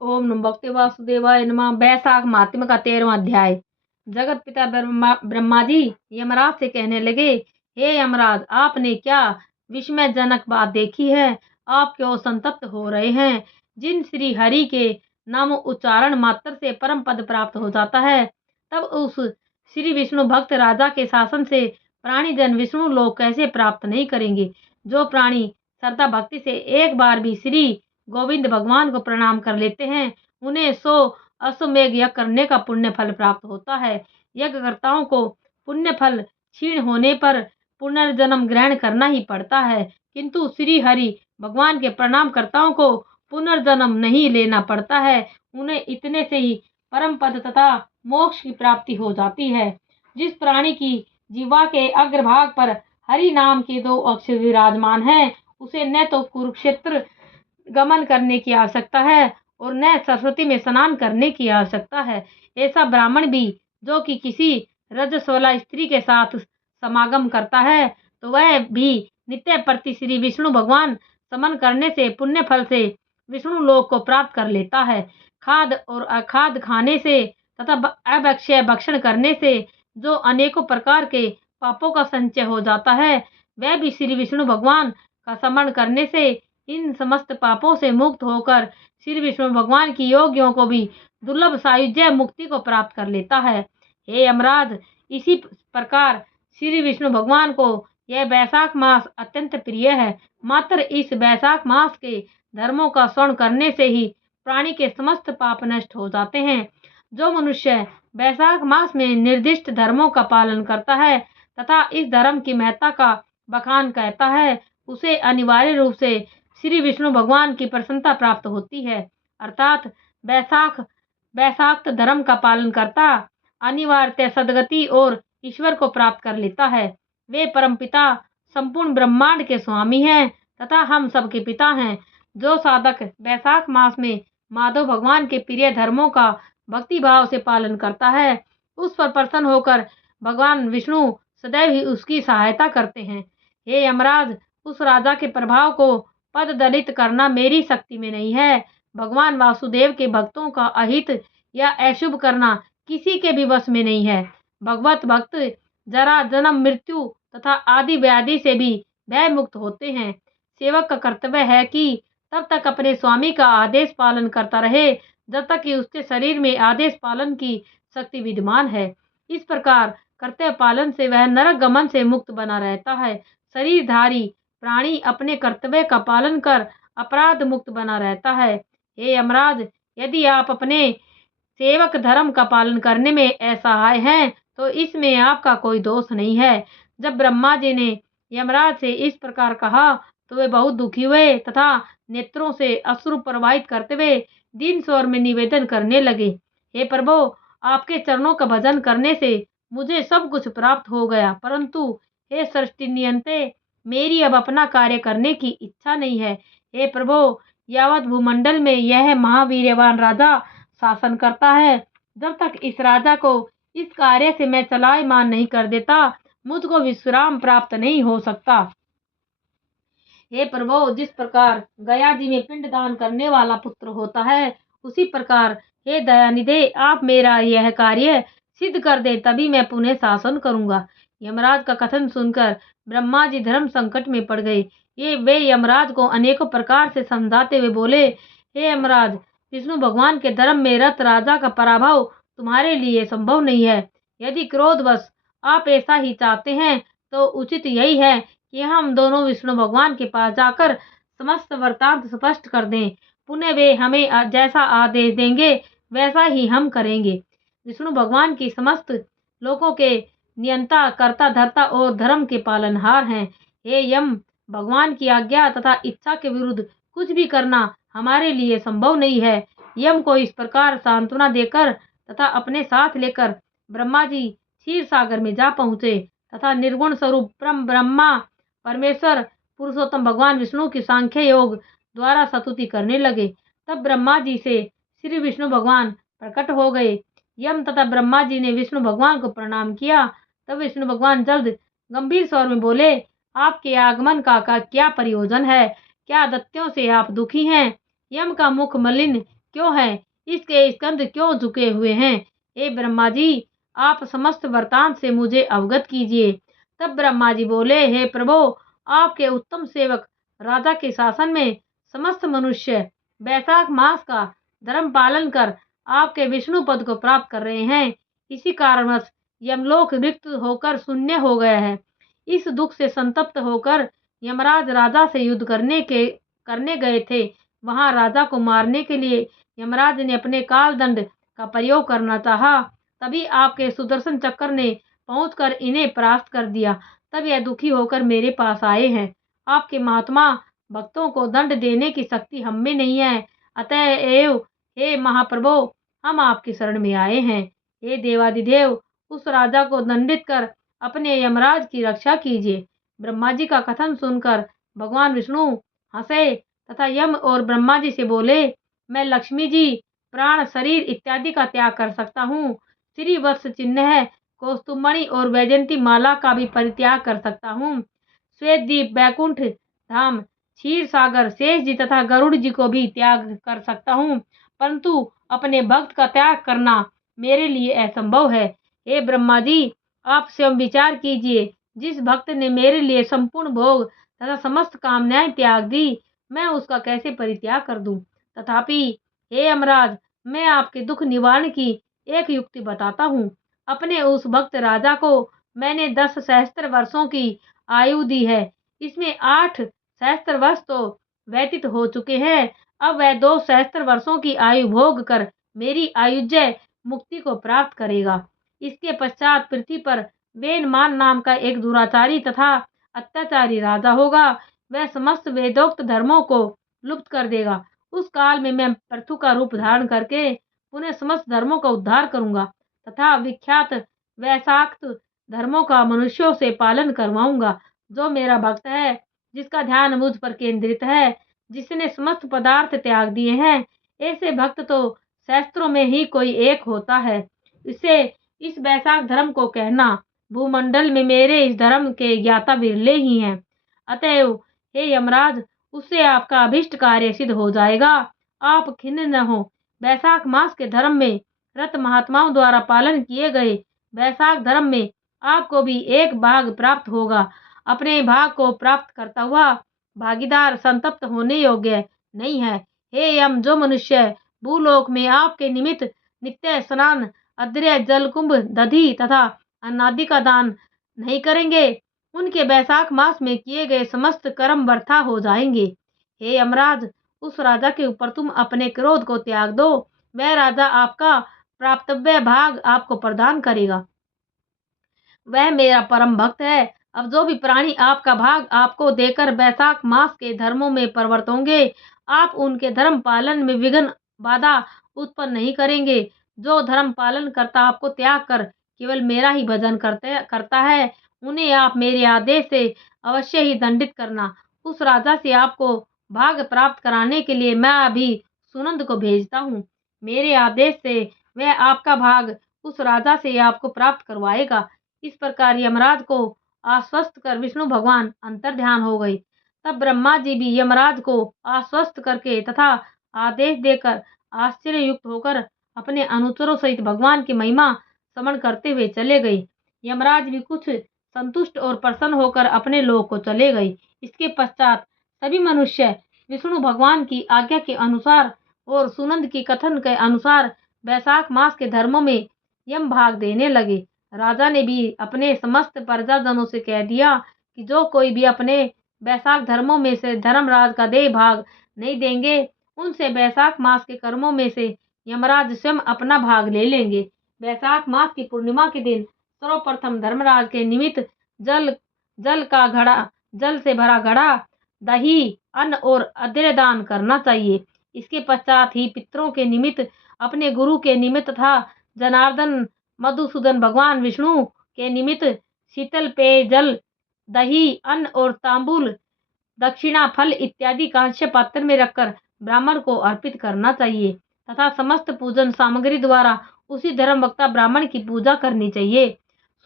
ओम नमो भगवते वासुदेवाय नमः। बैसाख महात्म्य का 13वां अध्याय। जगत पिता ब्रह्मा जी यमराज से कहने लगे, हे यमराज, आपने क्या विस्मयजनक बात देखी है? आप क्यों संतप्त हो रहे हैं? जिन श्री हरि के नाम उच्चारण मात्र से परम पद प्राप्त हो जाता है, तब उस श्री विष्णु भक्त राजा के शासन से प्राणी जन विष्णु लोक कैसे प्राप्त नहीं करेंगे? जो प्राणी श्रद्धा भक्ति से एक बार भी श्री गोविंद भगवान को प्रणाम कर लेते हैं, उन्हें 100 अश्वमेध यज्ञ करने का पुण्य फल प्राप्त होता है। यज्ञकर्ताओं को पुण्य फल क्षीण होने पर पुनर्जन्म ग्रहण करना ही पड़ता है, किंतु श्री हरि भगवान के प्रणामकर्ताओं को पुनर्जन्म नहीं लेना पड़ता है। उन्हें इतने से ही परम पद तथा मोक्ष की प्राप्ति हो जाती है। जिस प्राणी की जीवा के अग्रभाग पर हरि नाम के 2 अक्षर विराजमान हैं, उसे न तो कुरुक्षेत्र गमन करने की आवश्यकता है और न सरस्वती में स्नान करने की आवश्यकता है। ऐसा ब्राह्मण भी जो कि किसी रजस्वला स्त्री के साथ समागम करता है, तो वह भी नित्य प्रति श्री विष्णु भगवान समन करने से पुण्य फल से विष्णु लोक को प्राप्त कर लेता है। खाद और अखाद खाने से तथा अभक्ष्य भक्षण करने से जो अनेकों प्रकार के पापों का संचय हो जाता है, वह भी श्री विष्णु भगवान का स्मरण करने से इन समस्त पापों से मुक्त होकर श्री विष्णु भगवान की योगियों को भी दुर्लभ सायुज्य मुक्ति को प्राप्त कर लेता है। हे यमराज, इसी प्रकार श्री विष्णु भगवान को यह बैसाख मास अत्यंत प्रिय है। मात्र इस बैसाख मास के धर्मों का स्वर्ण करने से ही प्राणी के समस्त पाप नष्ट हो जाते हैं। जो मनुष्य बैसाख मास में निर्दिष्ट धर्मों का पालन करता है तथा इस धर्म की महत्ता का बखान कहता है, उसे अनिवार्य रूप से श्री विष्णु भगवान की प्रसन्नता प्राप्त होती है। अर्थात बैसाख धर्म का पालन करता अनिवार्य सदगति और ईश्वर को प्राप्त कर लेता है। वे परमपिता संपूर्ण ब्रह्मांड के स्वामी हैं तथा हम सबके पिता हैं। जो साधक बैसाख मास में माधव भगवान के प्रिय धर्मों का भक्ति भाव से पालन करता है, उस पर प्रसन्न होकर भगवान विष्णु सदैव ही उसकी सहायता करते हैं। हे यमराज, उस राजा के प्रभाव को पद दलित करना मेरी शक्ति में नहीं है। भगवान वासुदेव के भक्तों का अहित या अशुभ करना किसी के भी वश में नहीं है। भगवत भक्त जरा जन्म मृत्यु तथा आदि व्याधि से भी भय मुक्त होते हैं। सेवक का कर्तव्य है कि तब तक अपने स्वामी का आदेश पालन करता रहे जब तक कि उसके शरीर में आदेश पालन की शक्ति विद्यमान है। इस प्रकार कर्तव्य पालन से वह नरक गमन से मुक्त बना रहता है। शरीरधारी प्राणी अपने कर्तव्य का पालन कर अपराध मुक्त बना रहता है। हे यमराज, यदि आप अपने सेवक धर्म का पालन करने में असहाय हैं, तो इसमें आपका कोई दोष नहीं है। जब ब्रह्मा जी ने यमराज से इस प्रकार कहा, तो वे बहुत दुखी हुए तथा नेत्रों से अश्रु प्रवाहित करते हुए दीन स्वर में निवेदन करने लगे, हे प्रभु, आपके चरणों का भजन करने से मुझे सब कुछ प्राप्त हो गया, परंतु हे सृष्टि नियंते, मेरी अब अपना कार्य करने की इच्छा नहीं है। हे प्रभु, यावत भूमंडल में यह महावीर्यवान राजा शासन करता है, जब तक इस राजा को इस कार्य से मैं चलायमान नहीं कर देता, मुझको विश्राम प्राप्त नहीं हो सकता। हे प्रभु, जिस प्रकार गया जी में पिंड दान करने वाला पुत्र होता है, उसी प्रकार हे दयानिधे, आप मेरा यह कार्य सिद्ध कर दे, तभी मैं पुनः शासन करूंगा। यमराज का कथन सुनकर ब्रह्मा जी धर्म संकट में पड़ गए। वे यमराज को अनेकों प्रकार से समझाते हुए बोले, हे यमराज, विष्णु भगवान के धर्म में रत राजा का पराभव तुम्हारे लिए संभव नहीं है। यदि क्रोधवश आप ऐसा ही चाहते हैं, तो उचित यही है कि हम दोनों विष्णु भगवान के पास जाकर समस्त वृत्तांत स्पष्ट कर दें। पुनः वे हमें जैसा आदेश देंगे वैसा ही हम करेंगे। विष्णु भगवान की समस्त लोकों के नियंता, कर्ता, धर्ता और धर्म के पालनहार हैं। हे यम, भगवान की आज्ञा तथा इच्छा के विरुद्ध कुछ भी करना हमारे लिए संभव नहीं है। यम को इस प्रकार सांत्वना देकर तथा अपने साथ लेकर ब्रह्मा जी क्षीर सागर में जा पहुँचे तथा निर्गुण स्वरूप ब्रह्मा परमेश्वर पुरुषोत्तम भगवान विष्णु की सांख्य योग द्वारा स्तुति करने लगे। तब ब्रह्मा जी से श्री विष्णु भगवान प्रकट हो गए। यम तथा ब्रह्मा जी ने विष्णु भगवान को प्रणाम किया। तब विष्णु भगवान जल्द गंभीर स्वर में बोले, आपके आगमन का क्या प्रयोजन है? क्या दैत्यों से आप दुखी हैं? यम का मुख मलिन क्यों है? इसके स्कंद क्यों झुके हुए हैं? हे ब्रह्मा जी, आप समस्त वृतांत से मुझे अवगत कीजिए। तब ब्रह्मा जी बोले, हे प्रभो, आपके उत्तम सेवक राजा के शासन में समस्त मनुष्य बैसाख मास का धर्म पालन कर आपके विष्णु पद को प्राप्त कर रहे हैं। इसी कारणवश यमलोक रिक्त होकर शून्य हो गया है। इस दुख से संतप्त होकर यमराज राजा से युद्ध करने गए थे। वहां राजा को मारने के लिए यमराज ने अपने काल दंड का प्रयोग करना चाहा। तभी आपके सुदर्शन चक्र ने पहुंचकर इन्हें परास्त कर दिया। तब यह दुखी होकर मेरे पास आए हैं। आपके महात्मा भक्तों को दंड देने की शक्ति हम में नहीं है। अतएव हे महाप्रभो, हम आपकी शरण में आए हैं। हे देवादिदेव, उस राजा को दंडित कर अपने यमराज की रक्षा कीजिए। ब्रह्मा जी का कथन सुनकर भगवान विष्णु हंसे तथा यम और ब्रह्मा जी से बोले, मैं लक्ष्मी जी, प्राण, शरीर इत्यादि का त्याग कर सकता हूँ। श्री वत्स चिन्ह, कौस्तुभमणि और वैजयंती माला का भी परित्याग कर सकता हूँ। श्वेतद्वीप, बैकुंठ धाम, क्षीर सागर, शेष जी तथा गरुड़ जी को भी त्याग कर सकता हूँ, परंतु अपने भक्त का त्याग करना मेरे लिए असंभव है। हे ब्रह्मा जी, आप स्वयं विचार कीजिए, जिस भक्त ने मेरे लिए संपूर्ण भोग तथा समस्त कामनाएं त्याग दी, मैं उसका कैसे परित्याग कर दूं? तथापि हे यमराज, मैं आपके दुख निवारण की एक युक्ति बताता हूँ। अपने उस भक्त राजा को मैंने 10 सहस्त्र वर्षों की आयु दी है। इसमें 8 सहस्त्र वर्ष तो व्यतीत हो चुके हैं। अब वह 2 सहस्त्र वर्षों की आयु भोग कर मेरी आयुज्य मुक्ति को प्राप्त करेगा। इसके पश्चात पृथ्वी पर वेनमान नाम का एक दुराचारी तथा अत्याचारी राजा होगा। वह समस्त वेदोक्त धर्मों को लुप्त कर देगा। उस काल में मैं पृथु का रूप धारण करके पुनः समस्त धर्मों का उद्धार करूंगा तथा विख्यात वैशाक्त धर्मों का मनुष्यों से पालन करवाऊंगा। जो मेरा भक्त है, जिसका ध्यान मुझ पर केंद्रित है, जिसने समस्त पदार्थ त्याग दिए हैं, ऐसे भक्त तो शास्त्रों में ही कोई एक होता है। इसे इस वैशाख धर्म को कहना। भूमंडल में मेरे इस धर्म के ज्ञाता विरले ही हैं। अतएव हे यमराज, उससे आपका अभिष्ट कार्य सिद्ध हो जाएगा। आप खिन्न न हो। वैशाख मास के धर्म में रत महात्माओं द्वारा पालन किए गए वैशाख धर्म में आपको भी एक भाग प्राप्त होगा। अपने भाग को प्राप्त करता हुआ भागीदार संतप्त होने योग्य नहीं है। हे यम, जो मनुष्य भूलोक में आपके निमित्त नित्य स्नान, अद्र्य, जलकुंभ, दधि तथा अन्नादि का दान नहीं करेंगे, उनके वैशाख मास में किए गए समस्त कर्म व्यर्था हो जाएंगे। हे यमराज, उस राजा के ऊपर तुम अपने क्रोध को त्याग दो। वह राजा आपका प्राप्तव्य भाग आपको प्रदान करेगा। वह मेरा परम भक्त है। अब जो भी प्राणी आपका भाग आपको देकर वैशाख मास के धर्मों में प्रवृत्त होंगे, आप उनके धर्म पालन में विघ्न बाधा उत्पन्न नहीं करेंगे। जो धर्म पालन करता आपको त्याग कर केवल मेरा ही भजन करता है, उन्हें आप मेरे आदेश से अवश्य ही दंडित करना। उस राजा से आपको भाग प्राप्त कराने के लिए मैं अभी सुनंद को भेजता हूँ। मेरे आदेश से वह आपका भाग उस राजा से आपको प्राप्त करवाएगा। इस प्रकार यमराज को आश्वस्त कर विष्णु भगवान अंतर्ध्यान हो गए। तब ब्रह्मा जी भी यमराज को आश्वस्त करके तथा आदेश देकर आश्चर्य युक्त होकर अपने अनुचरों सहित भगवान की महिमा स्मरण करते हुए चले गए। यमराज भी कुछ संतुष्ट और प्रसन्न होकर अपने लोक को चले गए। इसके पश्चात सभी मनुष्य विष्णु भगवान की आज्ञा के अनुसार और सुनंद की कथन के अनुसार वैशाख मास के धर्मों में यम भाग देने लगे। राजा ने भी अपने समस्त प्रजाजनों से कह दिया कि जो कोई भी अपने वैशाख धर्मों में से धर्मराज का देह भाग नहीं देंगे, उनसे वैशाख मास के कर्मों में से यमराज स्वयं अपना भाग ले लेंगे। वैशाख मास की पूर्णिमा के दिन सर्वप्रथम धर्मराज के निमित्त जल से भरा घड़ा, दही, अन्न और अद्र्य दान करना चाहिए। इसके पश्चात ही पितरों के निमित्त, अपने गुरु के निमित्त तथा जनार्दन मधुसूदन भगवान विष्णु के निमित्त शीतल पेय जल, दही, अन्न और तांबूल, दक्षिणा, फल इत्यादि कांस्य पात्र में रखकर ब्राह्मण को अर्पित करना चाहिए तथा समस्त पूजन सामग्री द्वारा उसी धर्मवक्ता ब्राह्मण की पूजा करनी चाहिए।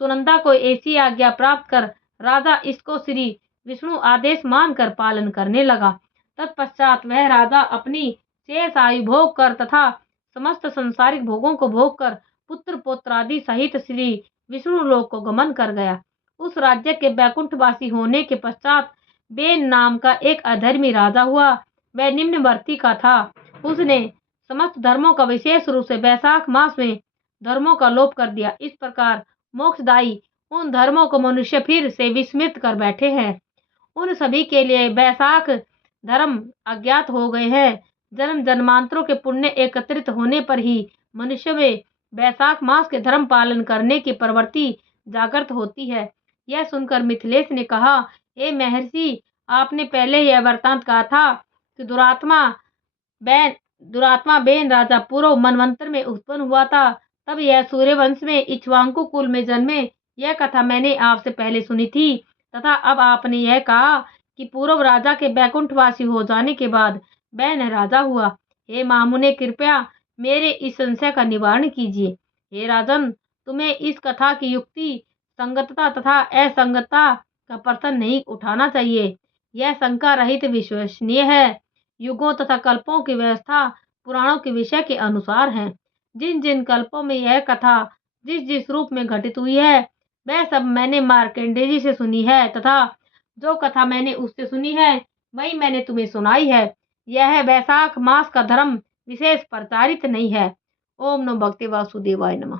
सुनंदा को ऐसी आज्ञा प्राप्त कर राजा इसको श्री विष्णु आदेश मानकर पालन करने लगा। तत्पश्चात वह राजा अपनी शेष आयु भोग कर तथा समस्त संसारिक भोगों को भोग कर पुत्र पौत्रादि सहित श्री विष्णु लोक को गमन कर गया। उस राज्य के बैकुंठवासी होने के पश्चात बेन नाम का एक अधर्मी राजा हुआ। वह निम्नवर्ती का था। उसने समस्त धर्मों का विशेष रूप से वैशाख मास में धर्मों का लोप कर दिया। इस प्रकार मोक्षदायी उन धर्मों को मनुष्य फिर से विस्मृत कर बैठे हैं। उन सभी के लिए वैशाख धर्म अज्ञात हो गए हैं। जन्म जन्मांतरों के पुण्य एकत्रित होने पर ही मनुष्य में वैशाख मास के धर्म पालन करने की प्रवृत्ति जागृत होती है। यह सुनकर मिथिलेश ने कहा, हे महर्षि, आपने पहले यह वृत्तांत कहा था कि दुरात्मा बेन राजा पूर्व मनवंतर में उत्पन्न हुआ था। तब यह सूर्यवंश में इक्ष्वाकु कुल में जन्मे। यह कथा मैंने आपसे पहले सुनी थी तथा अब आपने यह कहा कि पूर्व राजा के बैकुंठवासी हो जाने के बाद बैन राजा हुआ। हे महामुने, कृपया मेरे इस संशय का निवारण कीजिए। हे राजन, तुम्हें इस कथा की युक्ति संगतता तथा असंगतता का प्रश्न नहीं उठाना चाहिए। यह शंका रहित विश्वसनीय है। युगों तथा कल्पों की व्यवस्था पुराणों के विषय के अनुसार है। जिन जिन कल्पों में यह कथा जिस जिस रूप में घटित हुई है वह सब मैंने मार्कंडेय जी से सुनी है तथा जो कथा मैंने उससे सुनी है वही मैंने तुम्हें सुनाई है। यह वैशाख मास का धर्म विशेष प्रचारित नहीं है। ओम नमो भगवते वासुदेवाय नमः।